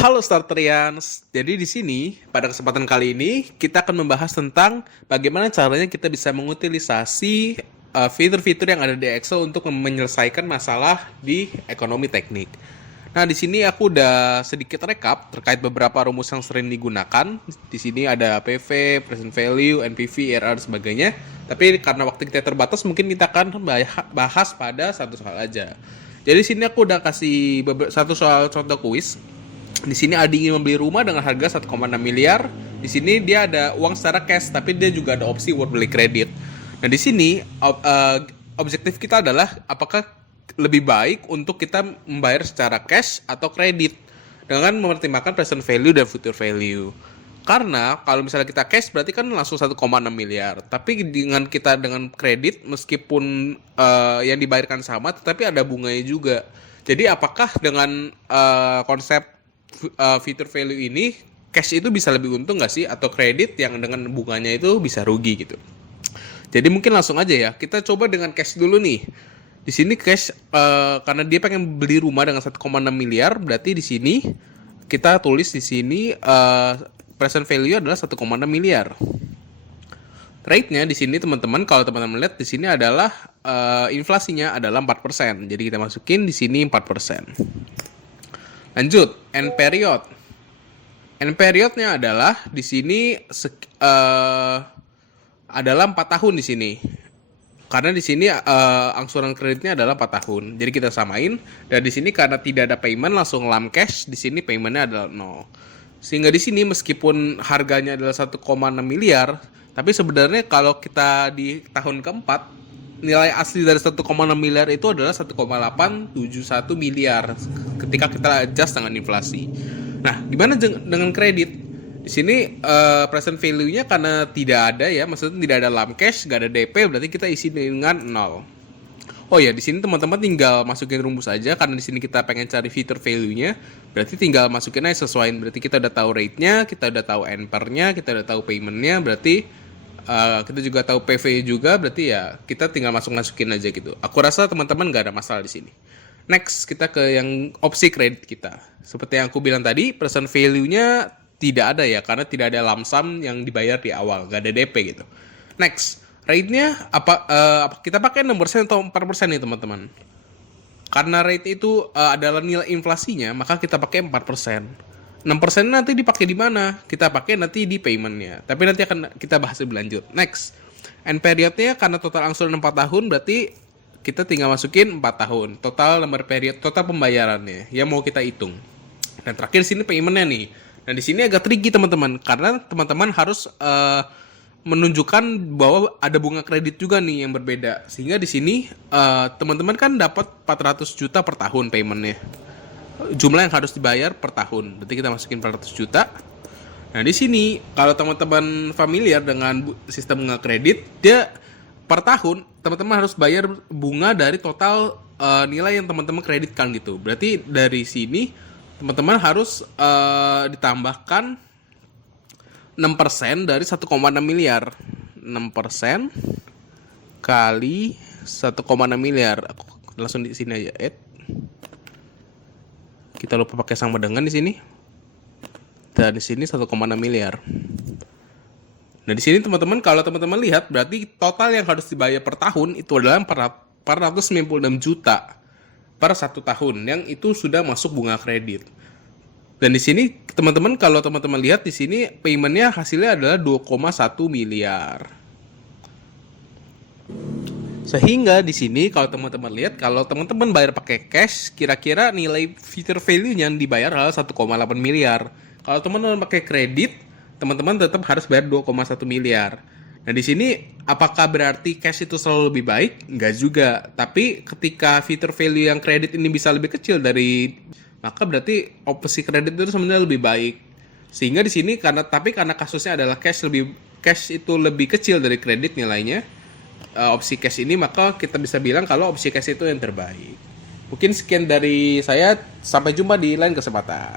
Halo Starterians. Jadi di sini pada kesempatan kali ini kita akan membahas tentang bagaimana caranya kita bisa mengutilisasi fitur-fitur yang ada di Excel untuk menyelesaikan masalah di ekonomi teknik. Nah, di sini aku udah sedikit rekap terkait beberapa rumus yang sering digunakan. Di sini ada PV, present value, NPV, IRR dan sebagainya. Tapi karena waktu kita terbatas, mungkin kita akan bahas pada satu soal aja. Jadi di sini aku udah kasih satu soal contoh kuis. Di sini Adi ingin membeli rumah dengan harga 1,6 miliar. Di sini dia ada uang secara cash, tapi dia juga ada opsi buat beli kredit. Nah, di sini objektif kita adalah apakah lebih baik untuk kita membayar secara cash atau kredit dengan mempertimbangkan present value dan future value. Karena kalau misalnya kita cash berarti kan langsung 1,6 miliar. Tapi dengan kita dengan kredit meskipun yang dibayarkan sama tetapi ada bunganya juga. Jadi apakah dengan konsep future value ini cash itu bisa lebih untung nggak sih, atau kredit yang dengan bunganya itu bisa rugi gitu. Jadi mungkin langsung aja ya, kita coba dengan cash dulu nih. Di sini cash karena dia pengen beli rumah dengan 1,6 miliar, berarti di sini kita tulis di sini present value adalah 1,6 miliar. Rate-nya di sini teman-teman, kalau teman-teman lihat di sini adalah inflasinya adalah 4%. Jadi kita masukin di sini 4%. Lanjut, end period. End periodnya adalah di sini adalah 4 tahun di sini. Karena di sini angsuran kreditnya adalah 4 tahun. Jadi kita samain, dan di sini karena tidak ada payment langsung lam cash, di sini paymentnya adalah 0. Sehingga di sini meskipun harganya adalah 1,6 miliar, tapi sebenarnya kalau kita di tahun keempat nilai asli dari 1,6 miliar itu adalah 1,871 miliar ketika kita adjust dengan inflasi. Nah, gimana dengan kredit? Di sini present value-nya karena tidak ada ya, maksudnya tidak ada lam cash, nggak ada DP, berarti kita isi dengan 0. Oh ya, di sini teman-teman tinggal masukin rumus aja karena di sini kita pengen cari future value-nya. Berarti tinggal masukin aja sesuaiin. Berarti kita udah tahu rate-nya, kita udah tahu NPR-nya, kita udah tahu payment-nya, berarti kita juga tahu PV juga, berarti ya kita tinggal masukin aja gitu. Aku rasa teman-teman nggak ada masalah di sini. Next, kita ke yang opsi kredit kita. Seperti yang aku bilang tadi, present value-nya tidak ada ya, karena tidak ada lump sum yang dibayar di awal, nggak ada DP gitu. Next, rate-nya kita pakai 6% atau 4% nih teman-teman. Karena rate itu adalah nilai inflasinya, maka kita pakai 4%. 6% nanti dipakai di mana? Kita pakai nanti di payment-nya. Tapi nanti akan kita bahas lebih lanjut. Next, end period-nya karena total angsuran 4 tahun, berarti kita tinggal masukin 4 tahun. Total number period, total pembayarannya yang mau kita hitung. Dan terakhir sini payment-nya nih. Nah, di sini agak tricky teman-teman, karena teman-teman harus menunjukkan bahwa ada bunga kredit juga nih yang berbeda. Sehingga di sini teman-teman kan dapat 400 juta per tahun payment-nya. Jumlah yang harus dibayar per tahun. Berarti kita masukin 400 juta. Nah, di sini kalau teman-teman familiar dengan sistem bunga kredit, dia per tahun teman-teman harus bayar bunga dari total nilai yang teman-teman kreditkan gitu. Berarti dari sini teman-teman harus ditambahkan 6% dari 1,6 miliar. 6% kali 1,6 miliar. Aku langsung di sini aja. Kita lupa pakai sama dengan di sini. Dan di sini 1,6 miliar. Nah, di sini teman-teman kalau teman-teman lihat berarti total yang harus dibayar per tahun itu adalah 496 juta per 1 tahun, yang itu sudah masuk bunga kredit. Dan di sini teman-teman kalau teman-teman lihat di sini paymentnya hasilnya adalah 2,1 miliar. Sehingga di sini kalau teman-teman lihat, kalau teman-teman bayar pakai cash, kira-kira nilai future value yang dibayar adalah 1,8 miliar. Kalau teman-teman pakai kredit, teman-teman tetap harus bayar 2,1 miliar. Nah, di sini apakah berarti cash itu selalu lebih baik? Enggak juga. Tapi ketika future value yang kredit ini bisa lebih kecil dari, maka berarti opsi kredit itu sebenarnya lebih baik. Sehingga di sini karena kasusnya adalah cash itu lebih kecil dari kredit nilainya, opsi cash ini, maka kita bisa bilang kalau opsi cash itu yang terbaik. Mungkin sekian dari saya, sampai jumpa di lain kesempatan.